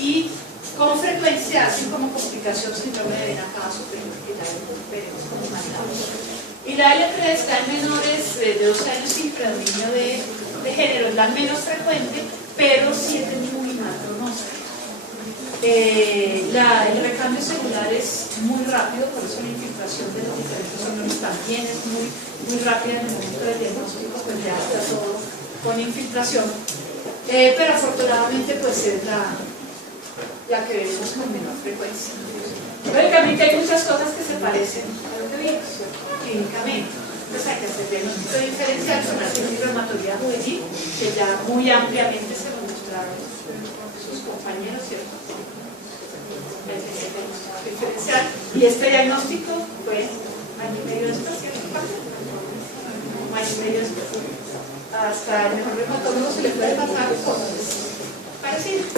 y con frecuencia hacen como complicación síndrome de vena cava superior, que ya veremos cómo manejamos. Y la L3 está en menores de 12 años sin predominio de género, es la menos frecuente, pero sí es muy mal pronóstico. El recambio celular es muy rápido, por eso la infiltración de los diferentes órganos también es muy rápida en el momento del diagnóstico, pues ya está todo con infiltración. Pero afortunadamente pues es la que vemos con menor frecuencia. Lógicamente hay muchas cosas que se parecen a lo que vimos clínicamente. Entonces hay que hacer diagnóstico diferencial con la reumatoidea juvenil, que ya muy ampliamente se lo mostraron sus compañeros, ¿cierto? Diferencial. Y este diagnóstico fue año y medio después, ¿cierto? Año y medio después. Hasta el mejor reumatólogo se le puede pasar cosas parecidas.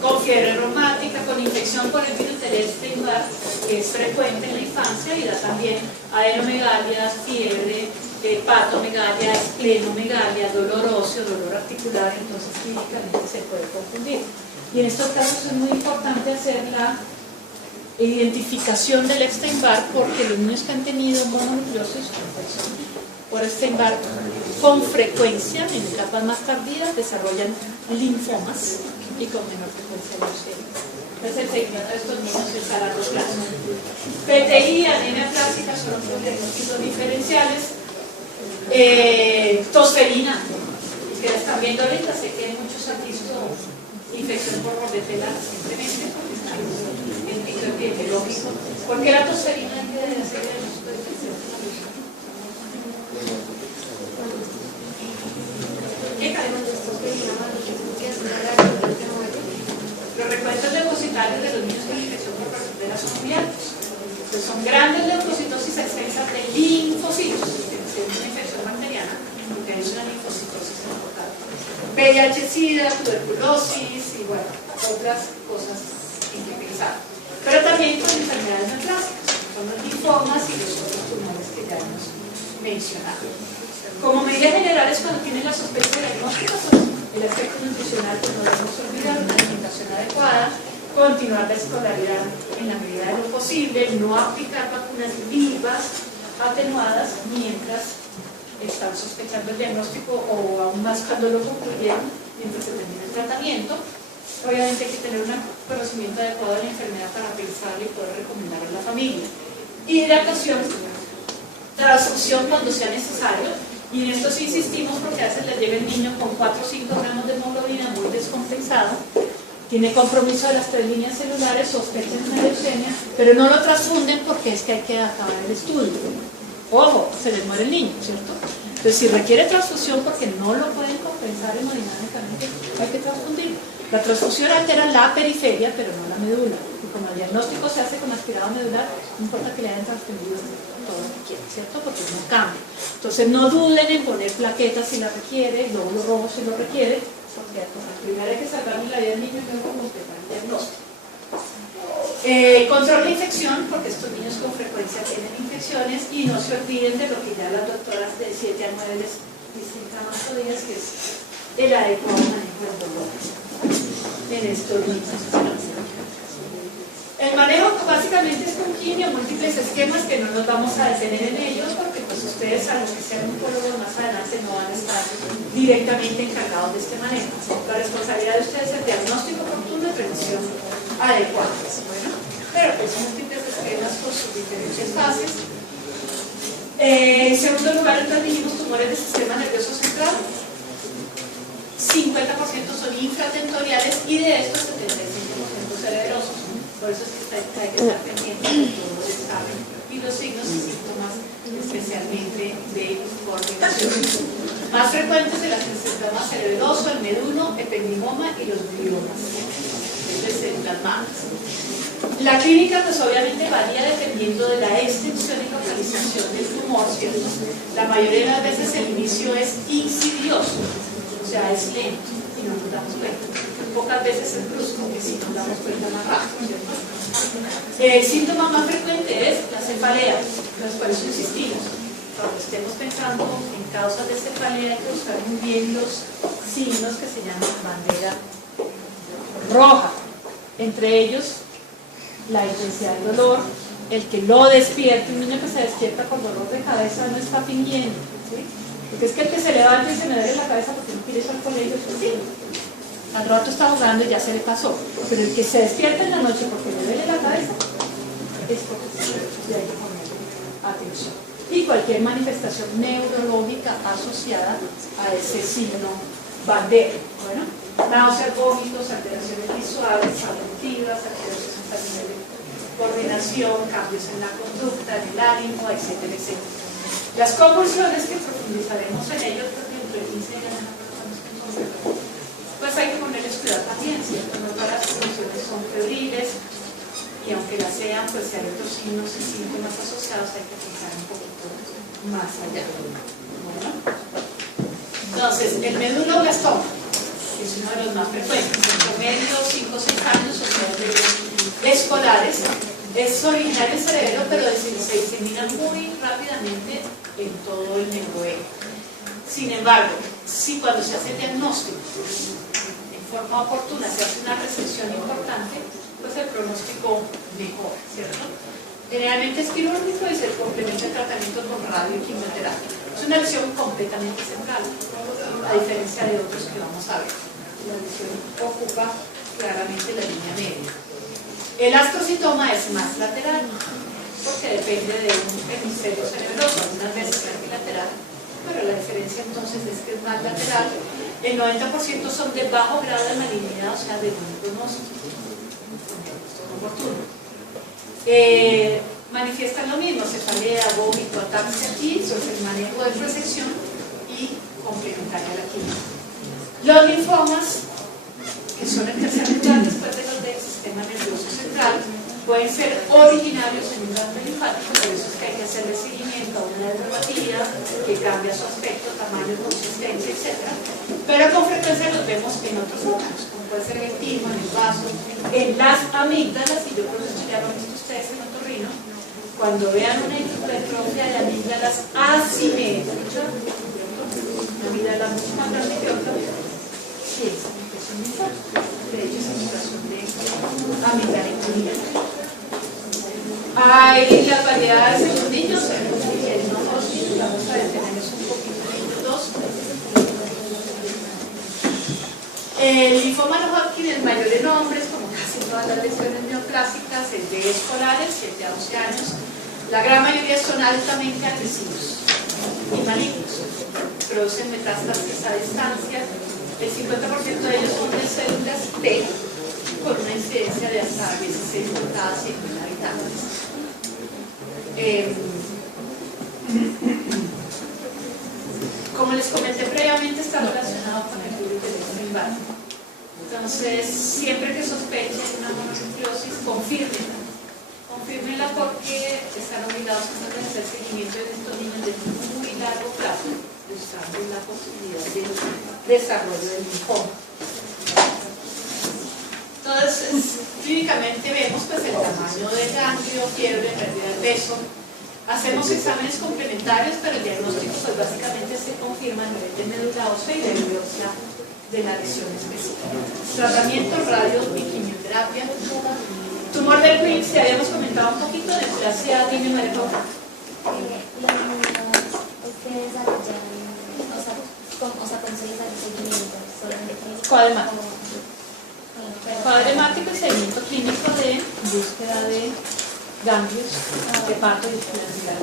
Con fiebre reumática, con infección por el virus del Epstein-Barr, que es frecuente en la infancia y da también adenomegalia, fiebre, hepatomegalia, esplenomegalia, dolor óseo, dolor articular, entonces clínicamente se puede confundir. Y en estos casos es muy importante hacer la identificación del Epstein-Barr porque los niños que han tenido mononucleosis por Epstein-Barr con frecuencia, en etapas más tardías, desarrollan linfomas y con menor frecuencia leucemia. Entonces el seguimiento de estos niños es a largo plazo. PTI, anemia plástica son otros diagnósticos diferenciales. Tosferina, que la están viendo ahorita, sé que muchos han visto infección por bordetela recientemente, porque está en pico epidemiológico. ¿Por qué la tosferina hay que hacer diagnóstico de infección? ¿Qué caemos de estos que los recuentos leucocitarios de los niños con infección por bordetela son muy altos? Entonces son grandes leucocitosis extensas de linfocitos, que es una infección bacteriana, porque es una linfocitosis importante. VIH-Sida, tuberculosis y bueno, otras cosas en que pensar. Pero también con enfermedades neoplásicas, son los linfomas y los otros tumores que ya hemos mencionado. Como medida general es cuando tienen la sospecha diagnóstica, pues el aspecto nutricional que no debemos olvidar, una alimentación adecuada, continuar la escolaridad en la medida de lo posible, no aplicar vacunas vivas, atenuadas, mientras están sospechando el diagnóstico o aún más cuando lo concluyeron, mientras se termina el tratamiento. Obviamente hay que tener un conocimiento adecuado de la enfermedad para pensarle y poder recomendarle a la familia. Hidratación, transfusión cuando sea necesario, y en esto sí insistimos porque a veces les llega el niño con 4 o 5 gramos de hemoglobina muy descompensado, tiene compromiso de las 3 líneas celulares, sospechan una leucemia, pero no lo transfunden porque es que hay que acabar el estudio. Ojo, se les muere el niño, ¿cierto? Entonces, si requiere transfusión porque no lo pueden compensar hemodinámicamente, hay que transfundirlo. La transfusión altera la periferia, pero no la médula. Y como el diagnóstico se hace con aspirado medular, no importa que le hayan transfundido todo lo que quieran, ¿cierto? Porque no cambia. Entonces, no duden en poner plaquetas si la requiere, glóbulo rojo si lo requiere, porque primero hay que salvarle la vida al niño y luego completar el diagnóstico. Control de infección, porque estos niños con frecuencia tienen infecciones, y no se olviden de lo que ya las doctoras de 7 a 9 les dicen cada más días, que es el adecuado manejo del dolor en estos niños. El manejo básicamente es con quimio, múltiples esquemas que no nos vamos a detener en ellos porque pues ustedes, a los que sean oncólogos más adelante, no van a estar directamente encargados de este manejo. La responsabilidad de ustedes es el diagnóstico oportuno y prevención adecuada. Bueno, pero pues múltiples esquemas con sus diferentes fases. En segundo lugar, entonces dijimos tumores del sistema nervioso central. 50% son infratentoriales y de estos 75% cerebrosos. Por eso es que hay que estar pendiente de todo el examen y los signos y síntomas, especialmente de coordinación. Más frecuentes de las sistema cerebeloso, el meduno, ependimoma y los gliomas, de células madres. La clínica pues obviamente varía dependiendo de la extensión y localización del tumor, ¿cierto? La mayoría de las veces el inicio es insidioso, o sea, es lento y no nos damos cuenta. Pocas veces es brusco, que si nos damos cuenta más rápido, ¿cierto? El síntoma más frecuente es la cefalea, entonces por eso insistimos. Cuando estemos pensando en causas de cefalea hay que buscar muy bien los signos que se llaman bandera roja. Entre ellos, la intensidad del dolor, el que lo despierte. Un niño que se despierta con dolor de cabeza no está fingiendo, ¿sí? Porque es que el que se levanta y se me duele la cabeza porque no quiere ir al colegio, pues sí, al rato está jugando y ya se le pasó. Pero el que se despierta en la noche porque le duele la cabeza, es porque hay que ponerle atención. Y cualquier manifestación neurológica asociada a ese signo bandera. Bueno, náuseas, vómitos, alteraciones visuales, auditivas, alteraciones a nivel de coordinación, cambios en la conducta, en el ánimo, etcétera, etcétera. Las convulsiones, que profundizaremos en ello dentro de 15 años, pues hay que ponerles cuidado también, ¿cierto? No todas las convulsiones son febriles, y aunque las sean, pues si hay otros signos y síntomas asociados, hay que pensar un poquito más allá. Bueno, entonces, el meduloblastoma es uno de los más frecuentes, en promedio 5 o 6 años, o sea, de escolares, es originario en cerebro, pero se disemina muy rápidamente en todo el neuroeje. Sin embargo, si cuando se hace el diagnóstico en forma oportuna se hace una resección importante, pues el pronóstico mejora, ¿cierto? Generalmente es quirúrgico y se complementa el tratamiento con radio y quimioterapia. Es una lesión completamente central, a diferencia de otros que vamos a ver. La lesión ocupa claramente la línea media. El astrocitoma es más lateral, porque depende de un hemisferio cerebroso, algunas veces equilateral, pero la diferencia entonces es que es más lateral. El 90% son de bajo grado de malignidad, o sea, de buen pronóstico. Manifiestan lo mismo, cefalea, vómito, ataques aquí, sobre el manejo de resección y complementaria a la quimio. Los linfomas, que son el tercer lugar después de los del sistema nervioso central, pueden ser originarios en un ganglio linfático, por eso es que hay que hacerle seguimiento a una dermatología que cambia su aspecto, tamaño, consistencia, etc. Pero con frecuencia los vemos en otros órganos, como puede ser en el timo, en el vaso, en las amígdalas, y yo creo que esto ya lo han visto ustedes en otorrino, cuando vean una hipertrofia de amígdalas asimétrica, una amígdala mucho más grande que otra, sí, es una infección linfática. De hecho, es situación de amigdalitis. Hay las variedades en los niños, en no Hodgkin, vamos a detenernos un poquito en ellos dos. El linfoma no Hodgkin es mayor en hombres, como casi todas las lesiones neoclásicas, es de escolares, 7 a 11 años. La gran mayoría son altamente agresivos y malignos. Producen metástasis a distancia. El 50% de ellos son de células T, con una incidencia de hasta 16 por cada 100.000 habitantes. Como les comenté previamente, está relacionado con el virus del Epstein-Barr. Entonces, siempre que sospechen una mononucleosis, confírmenla porque están obligados a hacer seguimiento de estos niños de muy largo plazo, buscando la posibilidad de desarrollo del linfoma. Entonces, clínicamente vemos pues el tamaño del ganglio, fiebre, pérdida de peso. Hacemos exámenes complementarios, pero el diagnóstico pues básicamente se confirma a nivel de médula ósea y de biopsia de la lesión específica. Tratamiento, radio y quimioterapia. Tumor del Wilms, ya habíamos comentado un poquito, de neoplasia, dime María Paula. Coadremático y seguimiento clínico de búsqueda de ganglios, de parto y espinacidad.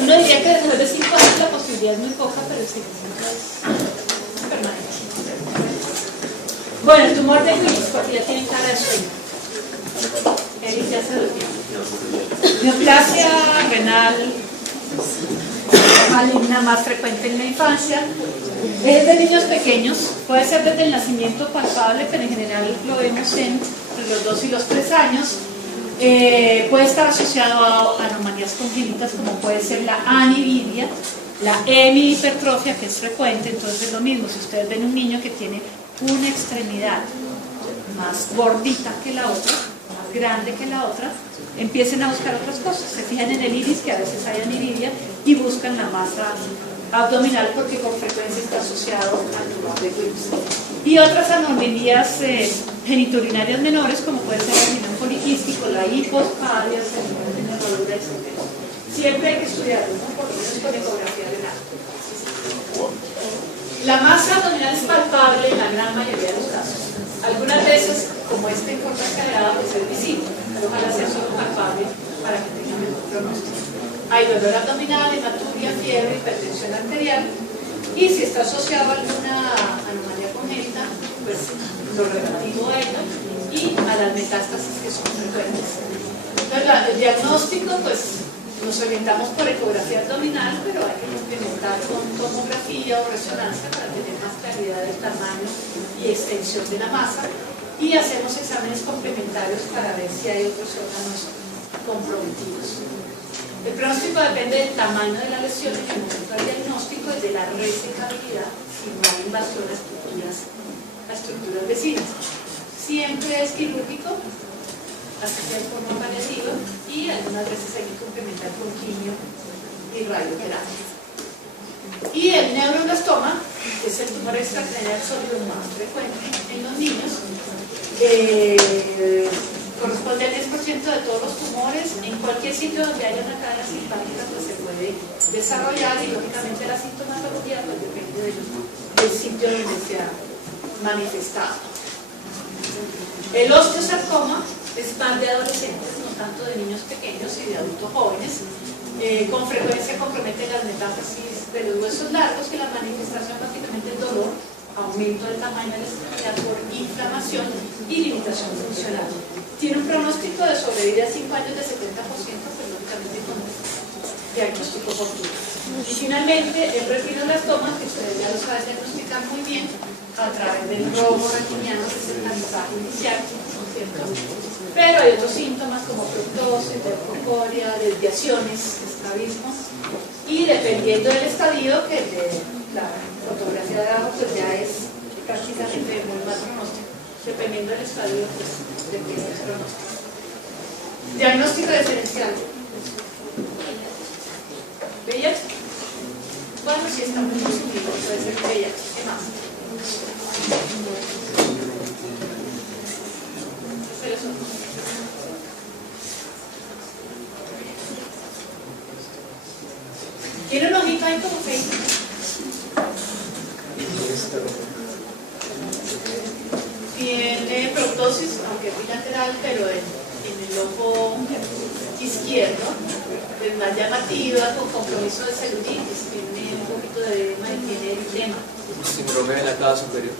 Uno diría que después de 5 años la posibilidad es muy poca, pero el seguimiento es permanente. Bueno, el tumor de Wilms, porque ya tienen cara de sueño. Él ya se durmió. Neoplasia renal maligna más frecuente en la infancia, es de niños pequeños, puede ser desde el nacimiento palpable, pero en general lo vemos entre los 2 y los 3 años. Puede estar asociado a anomalías congénitas como puede ser la anividia, la hemihipertrofia, que es frecuente. Entonces es lo mismo, si ustedes ven un niño que tiene una extremidad más gordita que la otra, más grande que la otra, empiecen a buscar otras cosas, se fijan en el iris, que a veces hay anividia, y buscan la masa abdominal porque por frecuencia está asociado al tumor de Wilms. Y otras anomalías genitourinarias menores, como puede ser el riñón poliquístico, la hipospadia, la rodura, etc. Siempre hay que estudiarlo, ¿no? Por lo menos con ecografía renal. La masa abdominal es palpable en la gran mayoría de los casos. Algunas veces, como esta en corta escalada, puede ser visible, pero ojalá sea solo palpable para que tenga mejor pronóstico. Hay dolor abdominal, hematuria, fiebre, hipertensión arterial, y si está asociado a alguna anomalía congénita, pues lo relativo a ello y a las metástasis que son frecuentes. Entonces, el diagnóstico, pues nos orientamos por ecografía abdominal, pero hay que complementar con tomografía o resonancia para tener más claridad del tamaño y extensión de la masa, y hacemos exámenes complementarios para ver si hay otros órganos comprometidos. El pronóstico depende del tamaño de la lesión en el momento del diagnóstico y de la resecabilidad, si no hay invasión a estructuras vecinas. Siempre es quirúrgico, así que hay forma parecido, y algunas veces hay que complementar con quimio y radioterapia. Y el neuroblastoma, que es el tumor extracranial sólido más frecuente en los niños, corresponde al 10% de todos los tumores. En cualquier sitio donde haya una cadena simpática pues se puede desarrollar, y lógicamente la sintomatología pues depende del sitio donde se ha manifestado. El osteosarcoma es más de adolescentes, no tanto de niños pequeños y de adultos jóvenes. Con frecuencia compromete las metástasis de los huesos largos, y la manifestación básicamente es dolor, aumento del tamaño de la extremidad por inflamación y limitación funcional. Tiene un pronóstico de sobrevida a 5 años de 70%, pues lógicamente con diagnóstico oportuno. Y finalmente el retinoblastoma, que ustedes ya lo saben diagnosticar muy bien a través del globo retiniano, que es el tamizaje inicial, ¿cierto? Pero hay otros síntomas como proptosis, hipercocoria, desviaciones, estrabismo, y dependiendo del estadio, que de la fotografía de abajo pues ya es prácticamente muy mal pronóstico. Dependiendo del estadio, pues depende del pronóstico. Diagnóstico diferencial. ¿VIH? Bueno, si está muy consumido, puede ser VIH. ¿Qué más? ¿Tiene un ojito ahí como Facebook? Tiene proptosis, aunque es bilateral, pero en el ojo izquierdo, es más llamativa, con compromiso de celulitis, tiene un poquito de edema y tiene eritema. Síndrome de la cava superior.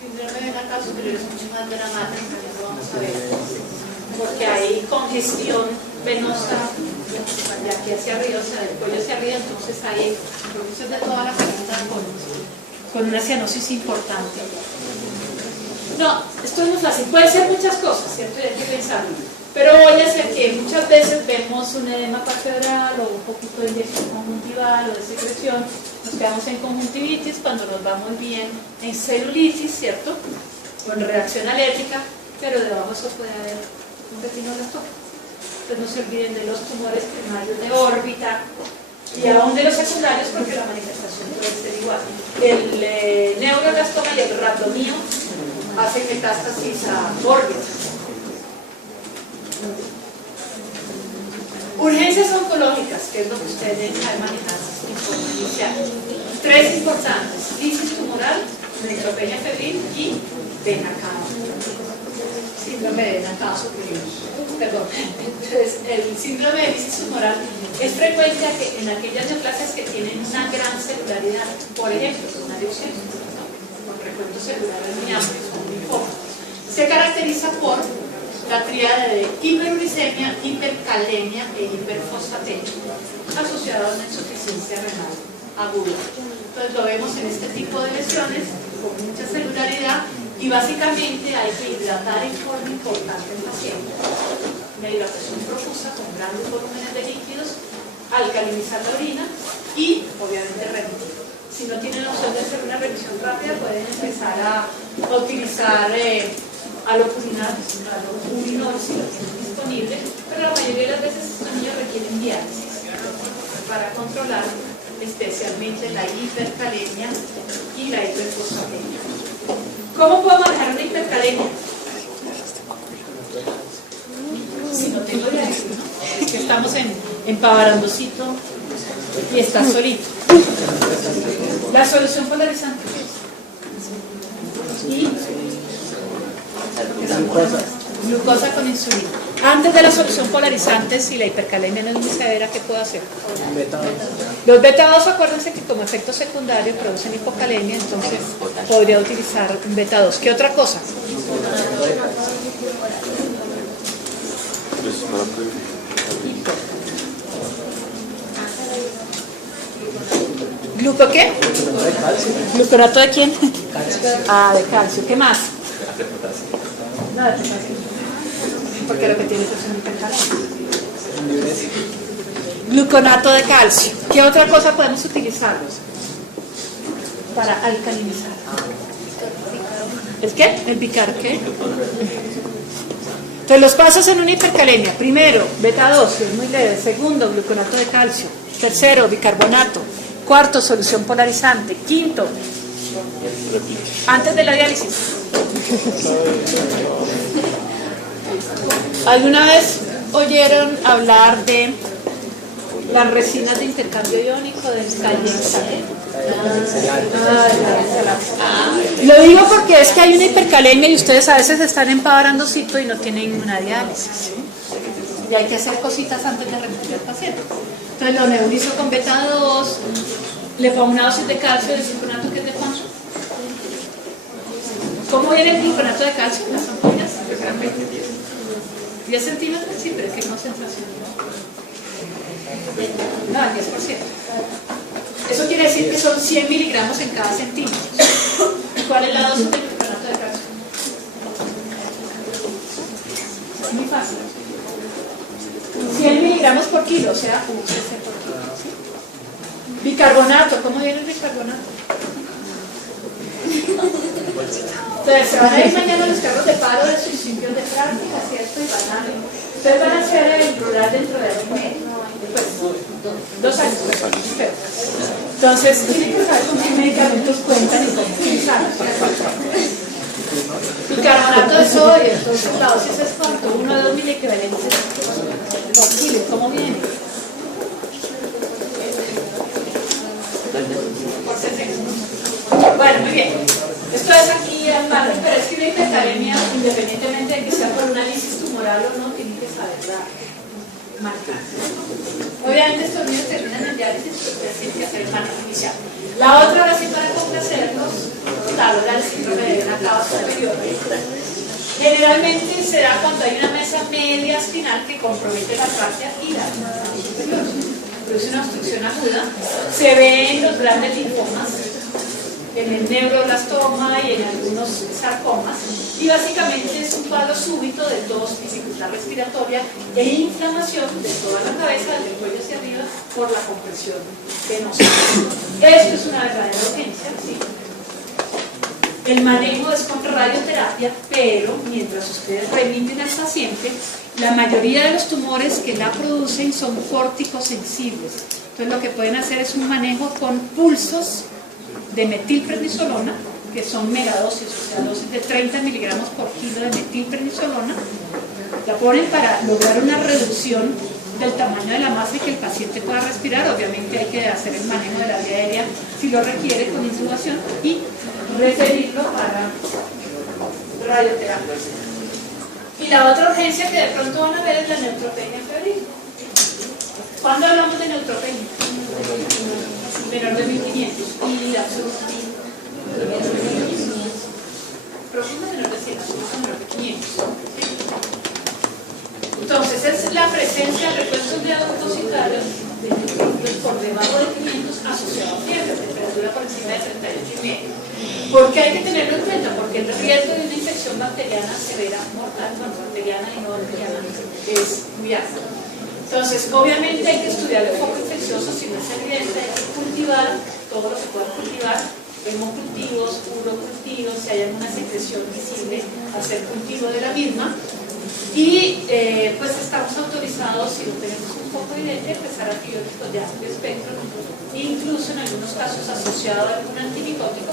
Síndrome de la cava superior es mucho más dramático, ya lo vamos a ver, porque hay congestión venosa de aquí hacia arriba, o sea, del cuello hacia arriba, entonces hay compromisos de toda la columna con una cianosis importante. No, esto es muy fácil, puede ser muchas cosas, ¿cierto? Y hay que pensarlo. Pero voy a hacer que muchas veces vemos un edema parfeoral o un poquito de inyección conjuntival o de secreción, nos quedamos en conjuntivitis cuando nos va muy bien en celulitis, ¿cierto? O en reacción alérgica, pero debajo eso puede haber un retinoblastoma. Entonces no se olviden de los tumores primarios de órbita y aún de los secundarios, porque la manifestación puede ser igual. El neuroblastoma y el rhabdomio hacen metástasis a órbita. Urgencias oncológicas, que es lo que ustedes deben saber manejar inicial. 3 importantes: lisis tumoral, neutropenia febril y vena cava. Síndrome de vena cava superior. Perdón. Entonces, el síndrome de lisis tumoral es frecuente en aquellas neoplasias que tienen una gran celularidad, por ejemplo, una leucemia, ¿no? Con recuentos celulares muy amplios o muy pocos. Se caracteriza por la tríada de hiperuricemia, hipercalemia e hiperfosfatemia, asociada a una insuficiencia renal aguda. Entonces lo vemos en este tipo de lesiones con mucha celularidad, y básicamente hay que hidratar en forma importante al paciente. Una hidratación profusa con grandes volúmenes de líquidos, alcalinizar la orina y obviamente remitir. Si no tienen la opción de hacer una revisión rápida, pueden empezar a utilizar alopurinol si lo tienen disponible, pero la mayoría de las veces estos niños requieren diálisis para controlar especialmente la hipercalemia y la hiperfosfatemia. ¿Cómo puedo manejar una hipercalemia? Si no tengo diálisis, ¿no? Es que estamos en Pavarandocito y estás solito. La solución polarizante y glucosa con insulina. Antes de la solución polarizante, si la hipercalemia no es muy severa, ¿qué puedo hacer? Los beta-2, acuérdense que como efecto secundario producen hipocalemia, entonces podría utilizar un beta-2. ¿Qué otra cosa? ¿Gluco qué? ¿Gluconato de quién? Ah, de calcio. ¿Qué más? No, de potasio. Porque lo que tiene es un hipercalemia. Gluconato de calcio. ¿Qué otra cosa podemos utilizar para alcalinizar? ¿Es qué? ¿El bicarb qué? Entonces los pasos en una hipercalemia: primero, beta-2, que es muy leve; segundo, gluconato de calcio; tercero, bicarbonato; cuarto, solución polarizante; quinto, antes de la diálisis. ¿Alguna vez oyeron hablar de las resinas de intercambio iónico del Cayenne? Lo digo porque es que hay una hipercalemia y ustedes a veces están en Pavarandocito y no tienen una diálisis. Y hay que hacer cositas antes de remitir al paciente. Entonces lo nebulizo con beta-2, le pongo una dosis de calcio de gluconato, que es de cuánto. ¿Cómo viene el gluconato de calcio? Las ampollas. 10 centímetros, sí, pero ¿qué concentración? No, el 10%. Eso quiere decir que son 100 miligramos en cada centímetro. ¿Cuál es la dosis de gluconato de calcio? Es muy fácil. 100 miligramos por kilo, o sea, un cc por kilo. ¿Sí? Bicarbonato, ¿cómo viene el bicarbonato? Entonces se van a ir mañana los carros de paro de sus sitios de práctica, ¿cierto? Y van a ver. Ustedes van a hacer el rural dentro de un mes, después, 2 años. Entonces tienen que saber con qué medicamentos cuentan y cómo utilizarlos. Bicarbonato de sodio, entonces la dosis es cuánto, 1 o 2 miliequivalentes por kilo. ¿Cómo viene? Por 60. Bueno, muy bien. Esto es aquí al margen, pero es que la hipercalemia, independientemente de que sea por una lisis tumoral o no, tienen que saberla marcar. Obviamente estos niños terminan en diálisis, pero ustedes tienen que hacer el manejo inicial. La otra, ahora sí, para complacerlos, claro, era el síndrome de vena cava superior. Generalmente se da cuando hay una mesa media espinal que compromete la tráquea y la vena superior. Produce una obstrucción aguda. Se ve en los grandes linfomas, en el neuroblastoma y en algunos sarcomas, y básicamente es un cuadro súbito de tos, dificultad respiratoria e inflamación de toda la cabeza, desde el cuello hacia arriba, por la compresión venosa. Esto es una verdadera urgencia, ¿sí? El manejo es con radioterapia, pero mientras ustedes remiten al paciente, la mayoría de los tumores que la producen son córticosensibles. Entonces lo que pueden hacer es un manejo con pulsos de metilprednisolona, que son megadosis, o sea, dosis de 30 miligramos por kilo de metilprednisolona. La ponen para lograr una reducción del tamaño de la masa y que el paciente pueda respirar. Obviamente hay que hacer el manejo de la vía aérea si lo requiere con intubación y referirlo para radioterapia. Y la otra urgencia que de pronto van a ver es la neutropenia febril. ¿Cuándo hablamos de neutropenia? Menor de 1500 y absoluta profunda menor de 100, absoluta menor de 500. Entonces es la presencia de repuestos de autocitario por debajo de 500 asociado a fiebre, temperatura por encima de 38,5. ¿Por qué hay que tenerlo en cuenta? Porque el riesgo de una infección bacteriana severa, mortal, bueno, bacteriana y no bacteriana, es muy alto. Entonces, obviamente hay que estudiar el foco infeccioso, si no es evidente, hay que cultivar todo lo que puedan cultivar, hemocultivos, urocultivos, si hay alguna secreción visible, hacer cultivo de la misma, Y pues estamos autorizados, si lo tenemos un poco evidente, a empezar antibióticos de amplio espectro, incluso en algunos casos asociado a algún antimicótico